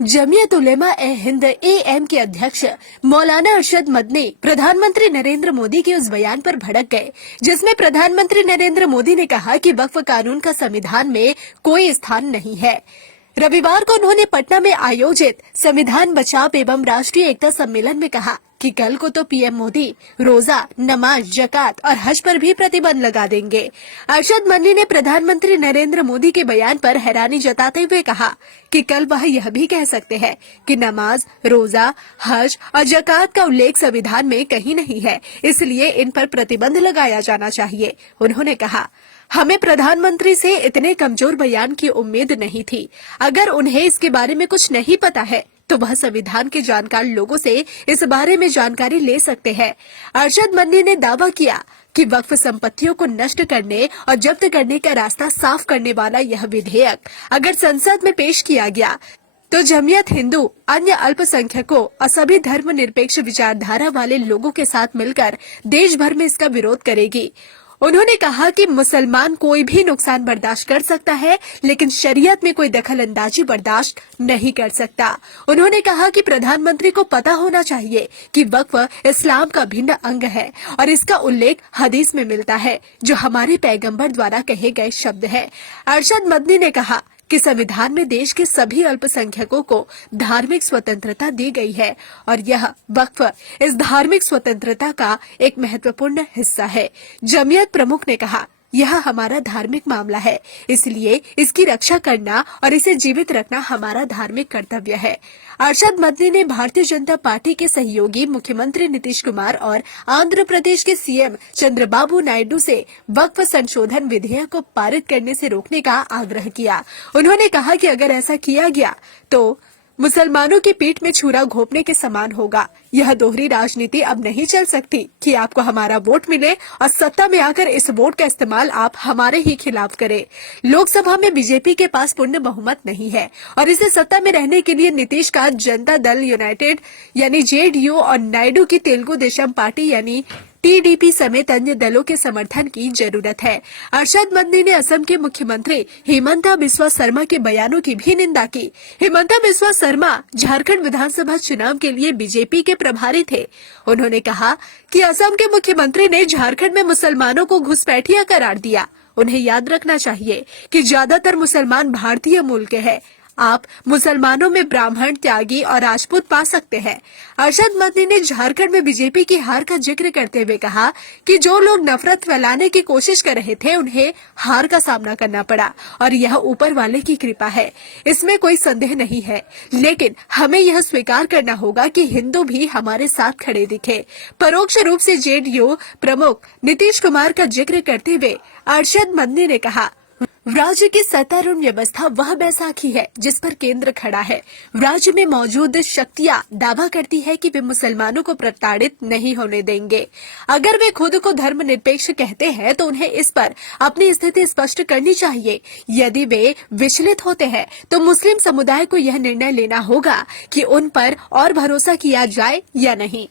जमीयत उलेमा ए Hind AM के अध्यक्ष मौलाना अरशद मदनी प्रधानमंत्री नरेंद्र मोदी के उस बयान पर भड़क गए जिसमें प्रधानमंत्री नरेंद्र मोदी ने कहा कि वक्फ कानून का संविधान में कोई स्थान नहीं है। रविवार को उन्होंने पटना में आयोजित संविधान बचाव एवं राष्ट्रीय एकता सम्मेलन में कहा कि कल को तो PM मोदी रोजा, नमाज, जकात और हज पर भी प्रतिबंध लगा देंगे। अरशद मदनी ने प्रधानमंत्री नरेंद्र मोदी के बयान पर हैरानी जताते हुए कहा कि कल वह यह भी कह सकते हैं कि नमाज, रोजा, हज और जकात का उल्लेख संविधान में कहीं नहीं है, इसलिए इन पर प्रतिबंध लगाया जाना चाहिए। उन्होंने कहा, हमें प्रधानमंत्री से इतने कमजोर बयान की उम्मीद नहीं थी। अगर उन्हें इसके बारे में कुछ नहीं पता है तो वह संविधान के जानकार लोगों से इस बारे में जानकारी ले सकते हैं। अरशद मदनी ने दावा किया कि वक्फ संपत्तियों को नष्ट करने और जब्त करने का रास्ता साफ करने वाला यह विधेयक अगर संसद में पेश किया गया तो जमीयत हिंदू, अन्य अल्पसंख्यकों और सभी धर्मनिरपेक्ष विचारधारा वाले लोगों के साथ मिलकर देश भर में इसका विरोध करेगी। उन्होंने कहा कि मुसलमान कोई भी नुकसान बर्दाश्त कर सकता है, लेकिन शरीयत में कोई दखल अंदाजी बर्दाश्त नहीं कर सकता। उन्होंने कहा कि प्रधानमंत्री को पता होना चाहिए कि वक्फ इस्लाम का भिन्न अंग है और इसका उल्लेख हदीस में मिलता है, जो हमारे पैगंबर द्वारा कहे गए शब्द है। अरशद मदनी ने कहा कि संविधान में देश के सभी अल्पसंख्यकों को धार्मिक स्वतंत्रता दी गई है और यह वक्फ इस धार्मिक स्वतंत्रता का एक महत्वपूर्ण हिस्सा है। जमीयत प्रमुख ने कहा, यह हमारा धार्मिक मामला है, इसलिए इसकी रक्षा करना और इसे जीवित रखना हमारा धार्मिक कर्तव्य है। अरशद मदनी ने भारतीय जनता पार्टी के सहयोगी मुख्यमंत्री नीतीश कुमार और आंध्र प्रदेश के CM चंद्रबाबू नायडू से वक्फ संशोधन विधेयक को पारित करने से रोकने का आग्रह किया। उन्होंने कहा कि अगर ऐसा किया गया तो मुसलमानों की पीठ में छुरा घोंपने के समान होगा। यह दोहरी राजनीति अब नहीं चल सकती कि आपको हमारा वोट मिले और सत्ता में आकर इस वोट का इस्तेमाल आप हमारे ही खिलाफ करें। लोकसभा में बीजेपी के पास पूर्ण बहुमत नहीं है और इसे सत्ता में रहने के लिए नीतीश का जनता दल यूनाइटेड यानी JDU और नायडू की तेलुगु देशम पार्टी यानी TDP समेत अन्य दलों के समर्थन की जरूरत है। अरशद मदनी ने असम के मुख्यमंत्री हिमंता बिस्वा शर्मा के बयानों की भी निंदा की। हिमंता बिस्वा शर्मा झारखंड विधानसभा चुनाव के लिए बीजेपी के प्रभारी थे। उन्होंने कहा कि असम के मुख्यमंत्री ने झारखंड में मुसलमानों को घुसपैठिया करार दिया। उन्हें याद रखना चाहिए कि ज्यादातर मुसलमान भारतीय मूल के हैं। आप मुसलमानों में ब्राह्मण, त्यागी और राजपूत पा सकते हैं। अरशद मदनी ने झारखंड में बीजेपी की हार का जिक्र करते हुए कहा कि जो लोग नफरत फैलाने की कोशिश कर रहे थे उन्हें हार का सामना करना पड़ा और यह ऊपर वाले की कृपा है, इसमें कोई संदेह नहीं है। लेकिन हमें यह स्वीकार करना होगा कि हिंदू भी हमारे साथ खड़े दिखे। परोक्ष रूप से JDU प्रमुख नीतीश कुमार का जिक्र करते हुए अरशद मदनी ने कहा, राज्य की सत्तारूढ़ व्यवस्था वह बैसाखी है जिस पर केंद्र खड़ा है। राज्य में मौजूद शक्तियां दावा करती है कि वे मुसलमानों को प्रताड़ित नहीं होने देंगे। अगर वे खुद को धर्मनिरपेक्ष कहते हैं तो उन्हें इस पर अपनी स्थिति स्पष्ट करनी चाहिए। यदि वे विचलित होते हैं तो मुस्लिम समुदाय को यह निर्णय लेना होगा कि उन पर और भरोसा किया जाए या नहीं।